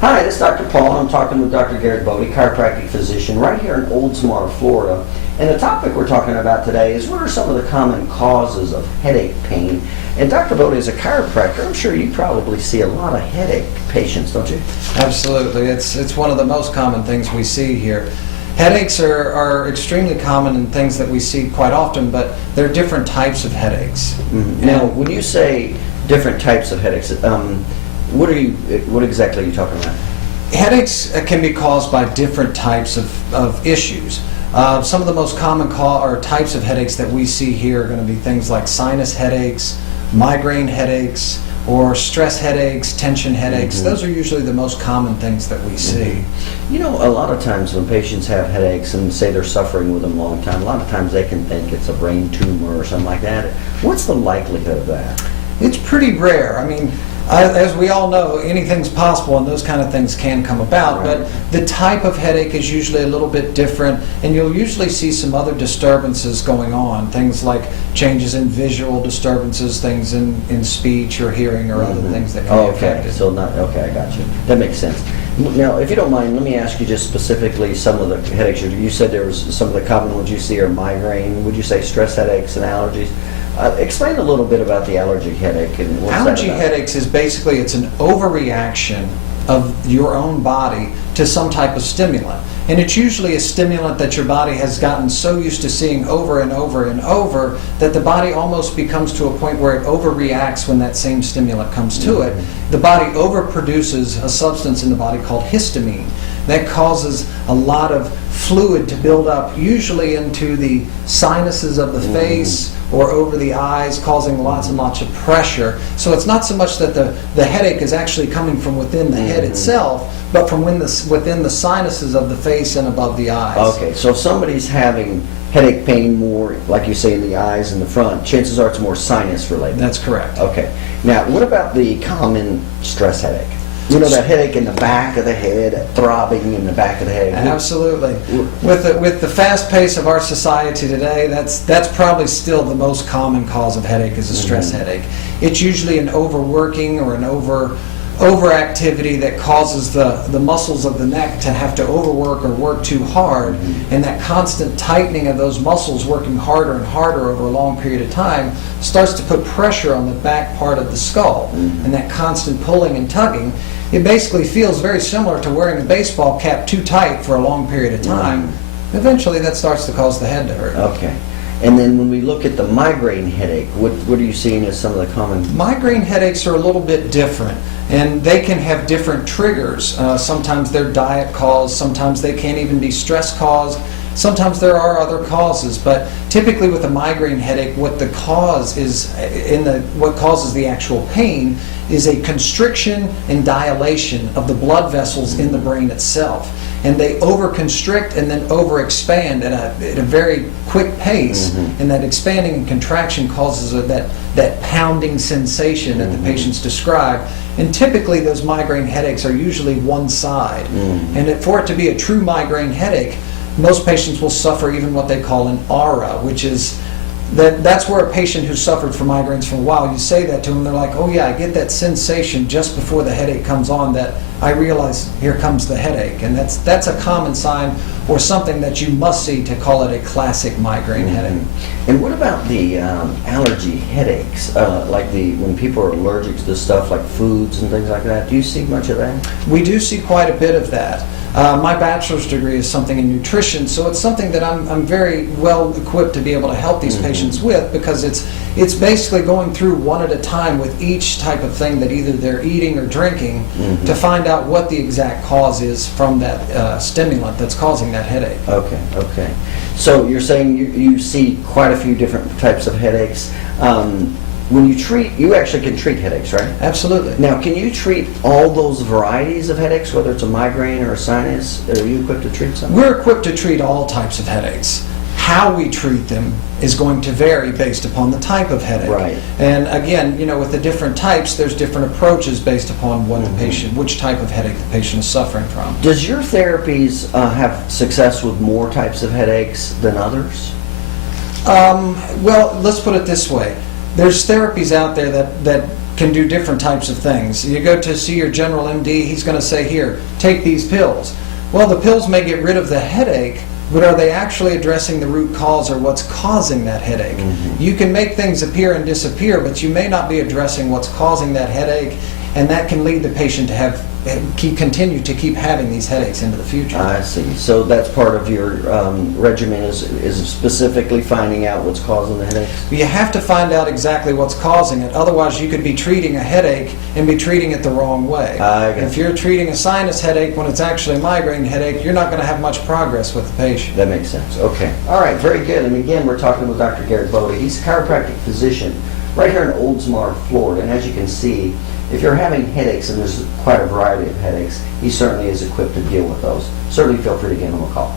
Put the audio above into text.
Hi, this is Dr. Paul. I'm talking with Dr. Garrett Bode, chiropractic physician, right here in Oldsmar, Florida. And the topic we're talking about today is what are some of the common causes of headache pain? And Dr. Bode is a chiropractor. I'm sure you probably see a lot of headache patients, don't you? Absolutely. It's one of the most common things we see here. Headaches are extremely common and things that we see quite often, but there are different types of headaches. Mm-hmm. Now, when you say different types of headaches, what exactly are you talking about? Headaches can be caused by different types of issues. Some of the most common types of headaches that we see here are going to be things like sinus headaches, migraine headaches, or stress headaches, tension headaches. Mm-hmm. Those are usually the most common things that we see. Mm-hmm. You know, a lot of times when patients have headaches and say they're suffering with them a long time, a lot of times they can think it's a brain tumor or something like that. What's the likelihood of that? It's pretty rare. I mean, as we all know, anything's possible and those kind of things can come about, right. But the type of headache is usually a little bit different, and you'll usually see some other disturbances going on, things like changes in visual disturbances, things in speech or hearing or other things that can be affected. Okay, I got you. That makes sense. Now, if you don't mind, let me ask you just specifically some of the headaches. You said there was some of the common ones you see are migraine. Would you say stress headaches and allergies? Explain a little bit about the allergic headache. And what's allergy headaches is basically it's an overreaction of your own body to some type of stimulant. And it's usually a stimulant that your body has gotten so used to seeing over and over and over that the body almost becomes to a point where it overreacts when that same stimulant comes to it. The body overproduces a substance in the body called histamine that causes a lot of fluid to build up, usually into the sinuses of the face or over the eyes, causing lots and lots of pressure. So it's not so much that the headache is actually coming from within the head itself, but from within the sinuses of the face and above the eyes. Okay, so if somebody's having headache pain more, like you say, in the eyes and the front, chances are it's more sinus related. That's correct. Okay. Now, what about the common stress headache? You know, that headache in the back of the head, throbbing in the back of the head. Absolutely. With the fast pace of our society today, that's probably still the most common cause of headache is a stress headache. It's usually an overworking or an overactivity that causes the muscles of the neck to have to overwork or work too hard, and that constant tightening of those muscles working harder and harder over a long period of time starts to put pressure on the back part of the skull, and that constant pulling and tugging, it basically feels very similar to wearing a baseball cap too tight for a long period of time. Eventually that starts to cause the head to hurt. Okay. And then when we look at the migraine headache, what are you seeing as some of the common? Migraine headaches are a little bit different, and they can have different triggers. Sometimes they're diet caused, sometimes they can't even be stress caused, sometimes there are other causes, but typically with a migraine headache, what the cause is what causes the actual pain is a constriction and dilation of the blood vessels in the brain itself. And they overconstrict and then overexpand at a very quick pace. And that expanding and contraction causes that pounding sensation that the patients describe. And typically those migraine headaches are usually one side. And for it to be a true migraine headache, most patients will suffer even what they call an aura, which is that's where a patient who suffered from migraines for a while, you say that to them, they're like, oh yeah, I get that sensation just before the headache comes on that I realize here comes the headache. And that's a common sign or something that you must see to call it a classic migraine headache. And what about the allergy headaches, like when people are allergic to stuff like foods and things like that? Do you see much of that? We do see quite a bit of that. My bachelor's degree is something in nutrition, so it's something that I'm very well equipped to be able to help these patients with, because it's basically going through one at a time with each type of thing that either they're eating or drinking to find out what the exact cause is from that stimulant that's causing that headache. Okay. So you're saying you see quite a few different types of headaches. When you actually can treat headaches, right? Absolutely. Now, can you treat all those varieties of headaches, whether it's a migraine or a sinus? Are you equipped to treat some? We're equipped to treat all types of headaches. How we treat them is going to vary based upon the type of headache. Right. And again, with the different types, there's different approaches based upon what the patient, which type of headache the patient is suffering from. Does your therapies have success with more types of headaches than others? Well, let's put it this way. There's therapies out there that can do different types of things. You go to see your general MD, he's going to say, here, take these pills. Well, the pills may get rid of the headache, but are they actually addressing the root cause or what's causing that headache? You can make things appear and disappear, but you may not be addressing what's causing that headache, and that can lead the patient to continue to keep having these headaches into the future. I see. So that's part of your regimen is specifically finding out what's causing the headaches? You have to find out exactly what's causing it. Otherwise, you could be treating a headache and be treating it the wrong way. If you're treating a sinus headache when it's actually a migraine headache, you're not going to have much progress with the patient. That makes sense. Okay. All right. Very good. And again, we're talking with Dr. Garrett Bode. He's a chiropractic physician right here in Oldsmar, Florida. And as you can see, if you're having headaches, and there's quite a variety of headaches, he certainly is equipped to deal with those. Certainly feel free to give him a call.